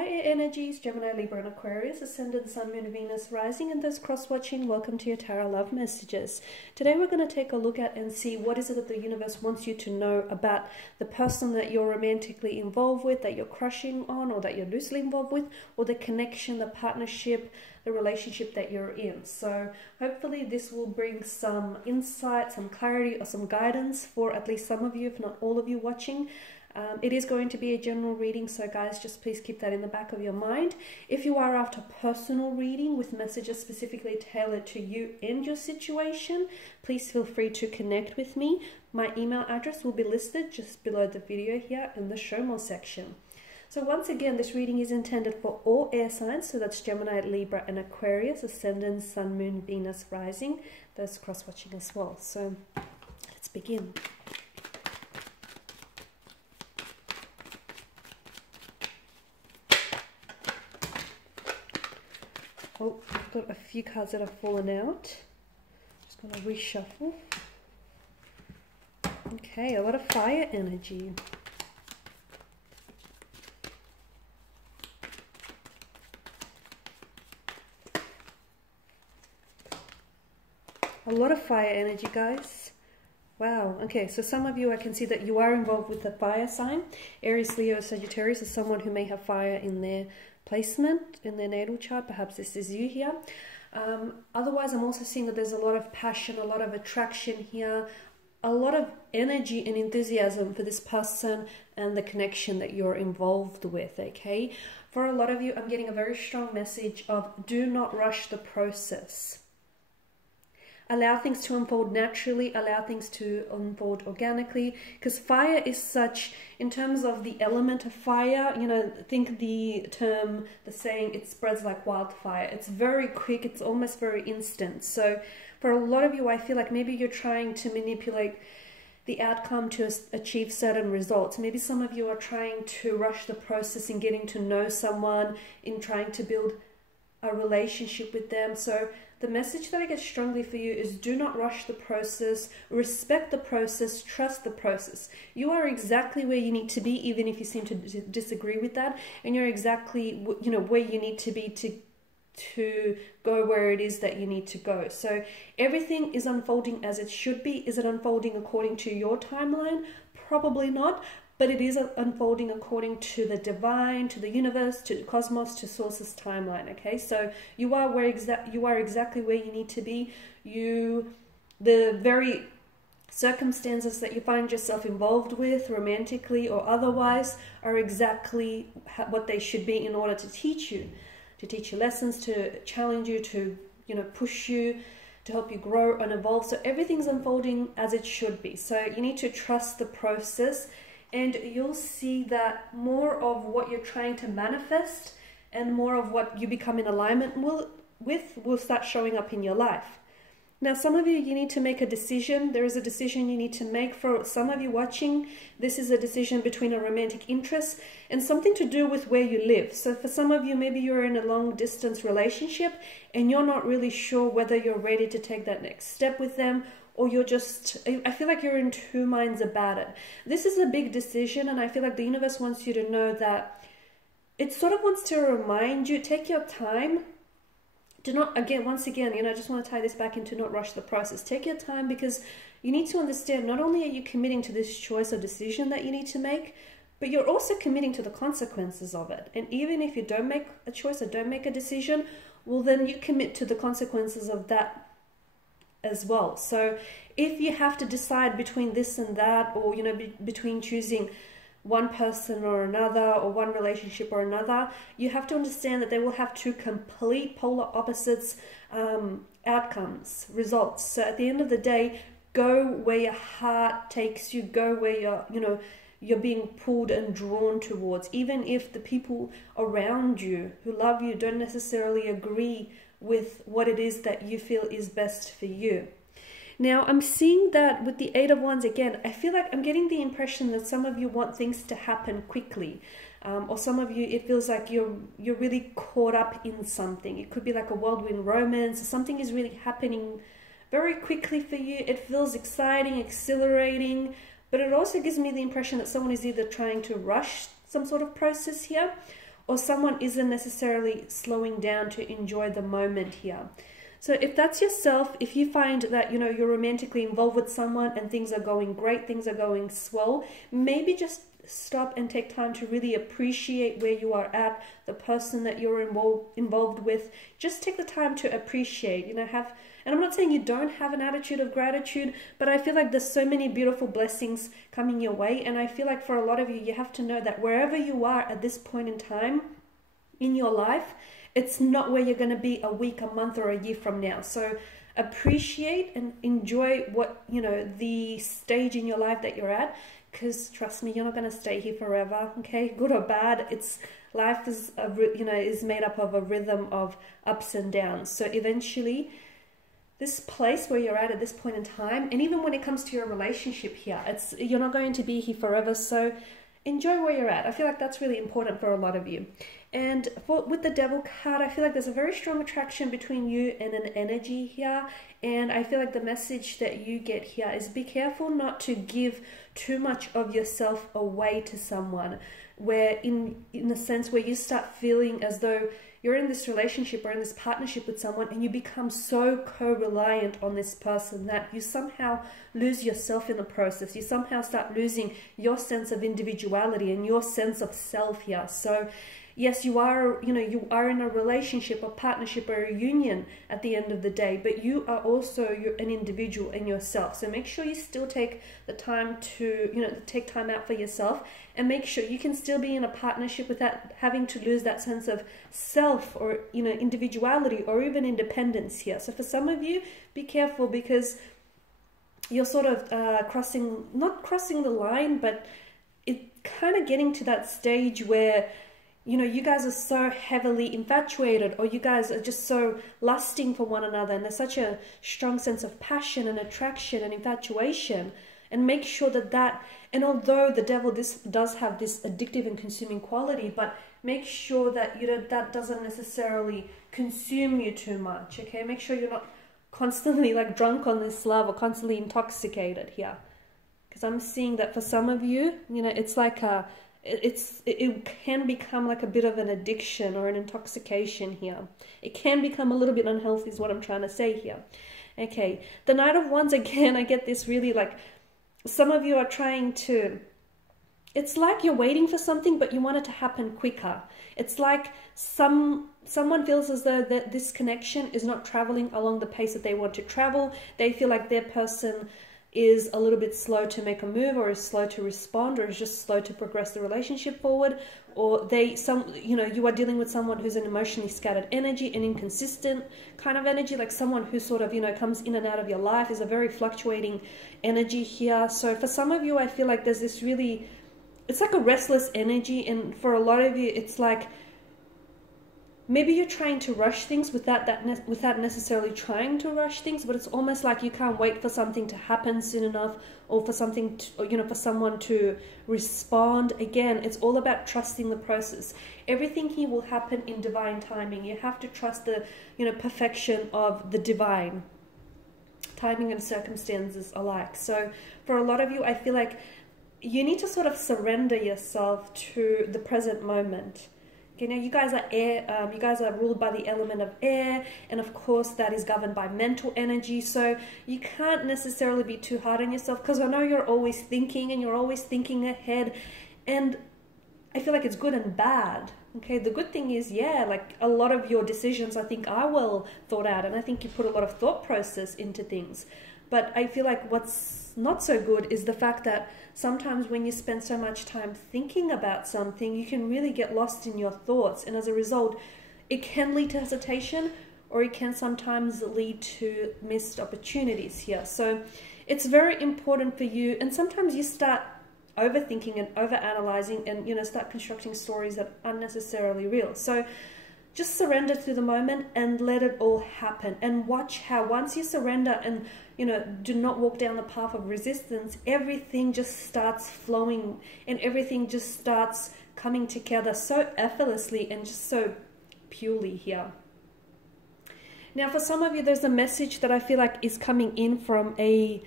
Hi Air Energies, Gemini, Libra and Aquarius, Ascendant, Sun, Moon, Venus, Rising, and those cross-watching, welcome to your Tarot Love Messages. Today we're going to take a look at and see what is it that the universe wants you to know about the person that you're romantically involved with, that you're crushing on, or that you're loosely involved with, or the connection, the partnership, the relationship that you're in. So hopefully this will bring some insight, some clarity, or some guidance for at least some of you, if not all of you watching. It is going to be a general reading, so guys, just please keep that in the back of your mind. If you are after personal reading with messages specifically tailored to you and your situation, please feel free to connect with me. My email address will be listed just below the video here in the show more section. So once again, this reading is intended for all air signs, so that's Gemini, Libra and Aquarius, Ascendant, Sun, Moon, Venus, Rising, those cross-watching as well. So let's begin. Oh, I've got a few cards that have fallen out. Just going to reshuffle. Okay, a lot of fire energy. A lot of fire energy, guys. Wow. Okay, so some of you, I can see that you are involved with the fire sign. Aries, Leo, Sagittarius is someone who may have fire in their placement, in their natal chart. Perhaps this is you here. Otherwise, I'm also seeing that there's a lot of passion, a lot of attraction here, a lot of energy and enthusiasm for this person and the connection that you're involved with, okay? For a lot of you, I'm getting a very strong message of do not rush the process. Allow things to unfold naturally, allow things to unfold organically, because fire is such, in terms of the element of fire, you know, think the term, the saying, it spreads like wildfire. It's very quick, it's almost very instant. So for a lot of you, I feel like maybe you're trying to manipulate the outcome to achieve certain results. Maybe some of you are trying to rush the process in getting to know someone, in trying to build a relationship with them. So the message that I get strongly for you is do not rush the process, respect the process, trust the process. You are exactly where you need to be, even if you seem to disagree with that, and you're exactly, you know, where you need to be to go where it is that you need to go. So everything is unfolding as it should be. Is it unfolding according to your timeline? Probably not. But it is unfolding according to the divine, to the universe, to the cosmos, to source's timeline. Okay, so you are exactly where you need to be. The very circumstances that you find yourself involved with, romantically or otherwise, are exactly what they should be in order to teach you lessons, to challenge you, to push you, to help you grow and evolve. So everything's unfolding as it should be. So you need to trust the process. And you'll see that more of what you're trying to manifest and more of what you become in alignment with will start showing up in your life. Now, some of you need to make a decision. There is a decision you need to make. For some of you watching, this is a decision between a romantic interest and something to do with where you live. So for some of you, maybe you're in a long distance relationship and you're not really sure whether you're ready to take that next step with them, or you're just, I feel like you're in two minds about it. This is a big decision, and I feel like the universe wants you to know that it sort of wants to remind you, take your time. Do not, once again, I just want to tie this back into not rush the process. Take your time, because you need to understand, not only are you committing to this choice or decision that you need to make, but you're also committing to the consequences of it. And even if you don't make a choice or don't make a decision, well, then you commit to the consequences of that as well. So if you have to decide between this and that, or between choosing one person or another, or one relationship or another, you have to understand that they will have two complete polar opposites outcomes, results. So at the end of the day, go where your heart takes you, go where you're being pulled and drawn towards, even if the people around you who love you don't necessarily agree with what it is that you feel is best for you. Now, I'm seeing that with the Eight of Wands again, I feel like I'm getting the impression that some of you want things to happen quickly. Or some of you, it feels like you're really caught up in something. It could be like a whirlwind romance. Something is really happening very quickly for you. It feels exciting, exhilarating, but it also gives me the impression that someone is either trying to rush some sort of process here, or someone isn't necessarily slowing down to enjoy the moment here. So if that's yourself, if you find that, you're romantically involved with someone and things are going great, things are going swell, maybe just stop and take time to really appreciate where you are at, the person that you're involved with. Just take the time to appreciate, and I'm not saying you don't have an attitude of gratitude, but I feel like there's so many beautiful blessings coming your way. And I feel like for a lot of you, you have to know that wherever you are at this point in time in your life, it's not where you're going to be a week, a month, or a year from now. So appreciate and enjoy what, the stage in your life that you're at, because trust me, you're not going to stay here forever. Okay, good or bad, life is is made up of a rhythm of ups and downs. So eventually, this place where you're at this point in time, and even when it comes to your relationship here, you're not going to be here forever. So enjoy where you're at. I feel like that's really important for a lot of you. And with the Devil card, I feel like there's a very strong attraction between you and an energy here. And I feel like the message that you get here is be careful not to give too much of yourself away to someone, where in the sense where you start feeling as though you're in this relationship or in this partnership with someone and you become so co-reliant on this person that you somehow lose yourself in the process. You somehow start losing your sense of individuality and your sense of self here. So yes, you are in a relationship, a partnership, or a union at the end of the day, but you are also an individual in yourself. So make sure you still take the time to, take time out for yourself, and make sure you can still be in a partnership without having to lose that sense of self or, individuality or even independence here. So for some of you, be careful, because you're sort of not crossing the line, but it kind of getting to that stage where you guys are so heavily infatuated, or you guys are just so lusting for one another, and there's such a strong sense of passion and attraction and infatuation. And make sure that, and although the Devil does have this addictive and consuming quality, but make sure that that doesn't necessarily consume you too much. Okay, make sure you're not constantly like drunk on this love or constantly intoxicated here, because I'm seeing that for some of you, it's like it can become like a bit of an addiction or an intoxication here. It can become a little bit unhealthy is what I'm trying to say here. Okay, the Knight of Wands, again, I get this really like, some of you are trying to, it's like you're waiting for something, but you want it to happen quicker. It's like someone feels as though that this connection is not traveling along the pace that they want to travel. They feel like their person is a little bit slow to make a move, or is slow to respond, or is just slow to progress the relationship forward, or you are dealing with someone who's an emotionally scattered energy, an inconsistent kind of energy, like someone who sort of comes in and out of your life, is a very fluctuating energy here. So for some of you, I feel like there's this really, it's like a restless energy, and for a lot of you, it's like maybe you're trying to rush things without necessarily trying to rush things, but it's almost like you can't wait for something to happen soon enough, or for something to, for someone to respond. Again, it's all about trusting the process. Everything here will happen in divine timing. You have to trust the, perfection of the divine timing and circumstances alike. So for a lot of you, I feel like you need to sort of surrender yourself to the present moment. Okay, now you guys are air, you guys are ruled by the element of air, and of course that is governed by mental energy, so you can't necessarily be too hard on yourself, because I know you're always thinking, and you're always thinking ahead, and I feel like it's good and bad. Okay, the good thing is, yeah, like a lot of your decisions I think are well thought out, and I think you put a lot of thought process into things. But I feel like what's not so good is the fact that sometimes when you spend so much time thinking about something, you can really get lost in your thoughts. And as a result, it can lead to hesitation, or it can sometimes lead to missed opportunities here. So it's very important for you. And sometimes you start overthinking and overanalyzing and, start constructing stories that aren't necessarily real. So just surrender to the moment and let it all happen, and watch how once you surrender and do not walk down the path of resistance, everything just starts flowing and everything just starts coming together so effortlessly and just so purely here. Now for some of you, there's a message that I feel like is coming in from a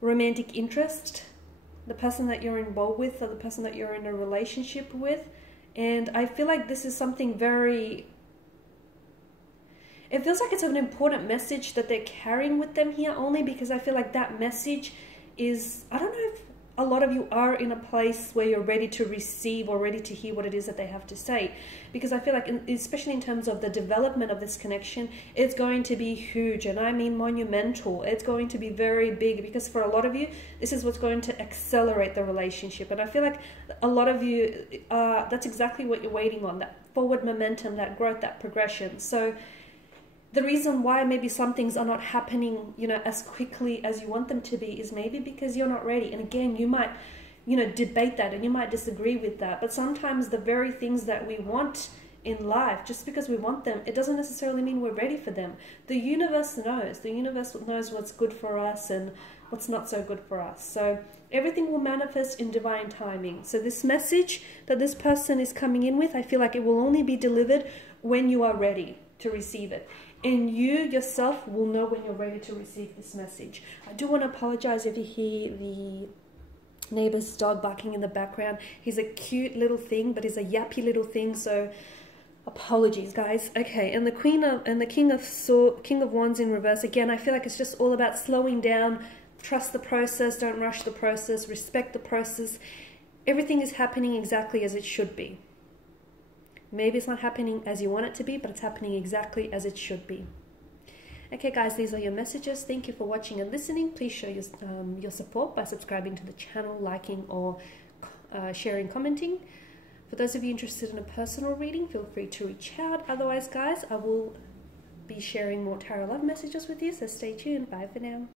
romantic interest, the person that you're involved with, or the person that you're in a relationship with. And I feel like this is something very... It feels like it's an important message that they're carrying with them here, only because I feel like that message is... I don't know if a lot of you are in a place where you're ready to receive or ready to hear what it is that they have to say. Because I feel like, especially in terms of the development of this connection, it's going to be huge. And I mean monumental. It's going to be very big, because for a lot of you, this is what's going to accelerate the relationship. And I feel like a lot of you, that's exactly what you're waiting on. That forward momentum, that growth, that progression. So the reason why maybe some things are not happening, you know, as quickly as you want them to be is maybe because you're not ready. And again, you might, you know, debate that and you might disagree with that. But sometimes the very things that we want in life, just because we want them, it doesn't necessarily mean we're ready for them. The universe knows. The universe knows what's good for us and what's not so good for us. So everything will manifest in divine timing. So this message that this person is coming in with, I feel like it will only be delivered when you are ready to receive it. And you yourself will know when you're ready to receive this message. I do want to apologize if you hear the neighbor's dog barking in the background. He's a cute little thing, but he's a yappy little thing, so apologies, guys. Okay, and the King of Wands in reverse. Again, I feel like it's just all about slowing down. Trust the process. Don't rush the process. Respect the process. Everything is happening exactly as it should be. Maybe it's not happening as you want it to be, but it's happening exactly as it should be. Okay, guys, these are your messages. Thank you for watching and listening. Please show your support by subscribing to the channel, liking, or sharing, commenting. For those of you interested in a personal reading, feel free to reach out. Otherwise, guys, I will be sharing more tarot love messages with you, so stay tuned. Bye for now.